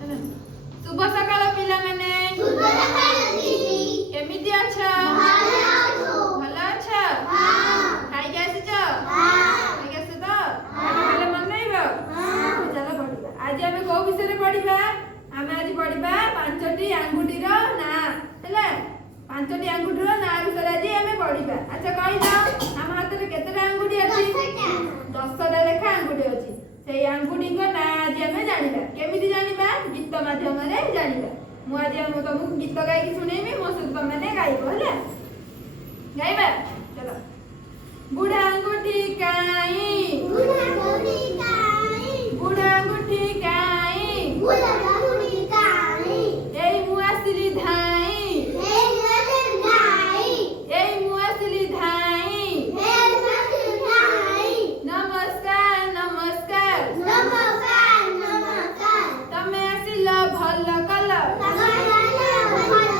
शुभ सकाळ पिला माने शुभ सकाळ दीदी केमिति अछ भलो अछ खाई के आसी छ खाई के आसी तो पहले मन नइबो चलो पढिबा आज हमें को विषय पढिबा हमें आज पढिबा पांचटी आंगुठीर ना हैला पांचटी आंगुठीर ना विषय आज हमें पढिबा अच्छा कहि दो हम हाथ रे केतेटा आंगुठी अछि 10टा लेखा आंगुठी अछि से आंगुठी को ना आज हमें जानिबा केमिति जानिबा गीत माध्यम रे जानिबा मु आज हम तुमको गीत गाई की सुनेमी मो सहित तमने गाइबो हैला गाइबा चलो बुढ़ा अंगूठी काई बुढ़ा अंगूठी काई बुढ़ा अंगूठी काई बुढ़ा अंगूठी काई एई मुआसिली धाई एई मुआसिली धाई एई मुआसिली धाई एई मुआसिली धाई नमस्कार नमस्कार नमस्कार नमस्कार तमे आसिला भल कल तमे आसिला भल कल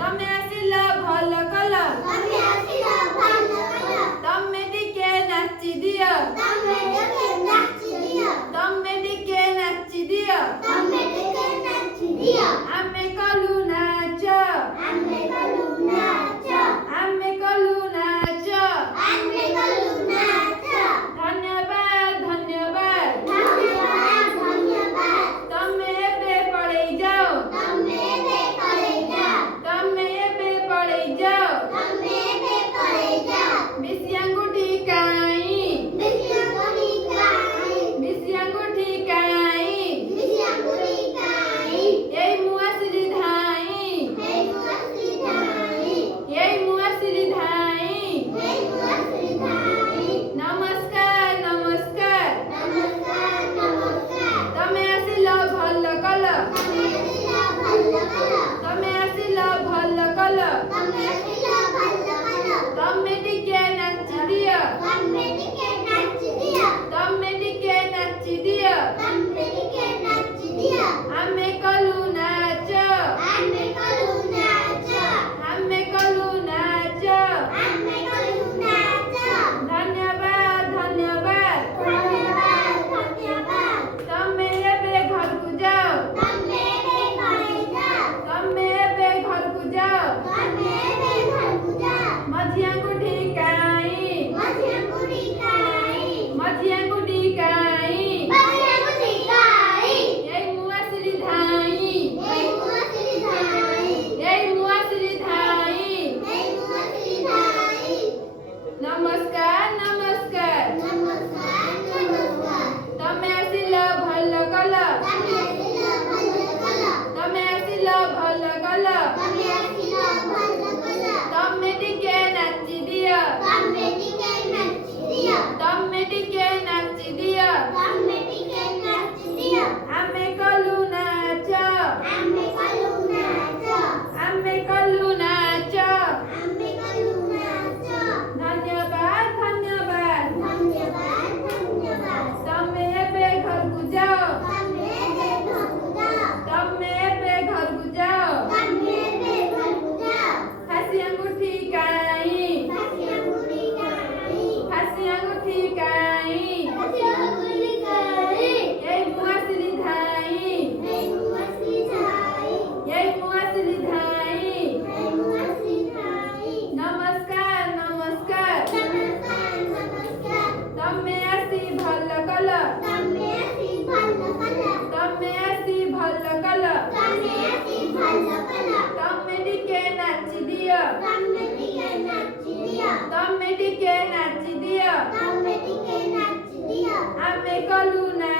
तमे आसिला भल कल तमे आसिला भल कल तमे टिके नाची दियो तमे टिके नाची दियो तमे टिके नाची दियो तमे टिके नाची दियो आमे कलु नाच आमे कलु नाच आमे कलु नाच आमे कलु नाच धन्यवाद धन्यवाद धन्यवाद धन्यवाद तमे बे पड़े जाओ तमे बे पड़े जाओ तमे बे पड़े जाओ तमे बे पड़े जाओ बिसियांगुठी काई बिसियांगुठी काई बिसियांगुठी काई बिसियांगुठी काई एई मुआसिली धाई एई मुआसिली धाई एई मुआसिली धाई एई मुआसिली धाई नमस्कार नमस्कार नमस्कार नमस्कार तमे आसिला भल कल तमे आसिला भल कल तमे आसिला भल कल तमे आसिला भल कल तमे टिके नाची दियो तमे टिके नाची दियो तमे टिके नाची दियो तमे टिके नाची दियो आमे कलु नाच आमे कलु नाच आमे कलु नाच आमे कलु नाच धन्यवाद धन्यवाद धन्यवाद धन्यवाद तमे एबे घर को जाओ तमे एबे घर जाओ तमे एबे घर को जाओ तमे एबे घर को जाओ मझियांगुठी काई मझियांगुठी काई मझियांगुठी काई मझियांगुठी काई एई मुआसिली धाई एई मुआसिली धाई एई मुआसिली धाई एई मुआसिली धाई नमस्कार नमस्कार नमस्कार नमस्कार तमे आसिला भल कल तमे आसिला भल कल तमे आसिला भल कल तमे आसिला भल कल तमे टिके नाची दियो तमे टिके नाची दियो तमे टिके नाची दियो तमे टिके नाची दियो आमे कलु नाच आमे कलु नाच आमे कलु नाच आमे कलु नाच धन्यवाद धन्यवाद धन्यवाद धन्यवाद तमे एबे घर को जाओ तमे एबे घर को जाओ तमे एबे घर को जाओ तमे एबे घर को जाओ फांसी अंगूठी काई फांसी अंगूठी काई फांसी अंगूठी काई फांसी अंगूठी काई एई मुआसिली धाई एई मुआसिली धाई एई मुआसिली धाई एई मुआसिली धाई नमस्कार नमस्कार नमस्कार नमस्कार तमे आसी भल कल तमे आसी भल कल तमे आसी भल कल तमे आसी भल कल तमे टिके नाची दियो तमे टिके नाची दियो तमे टिके नाची दियो तमे टिके नाची दियो आमे कलु ना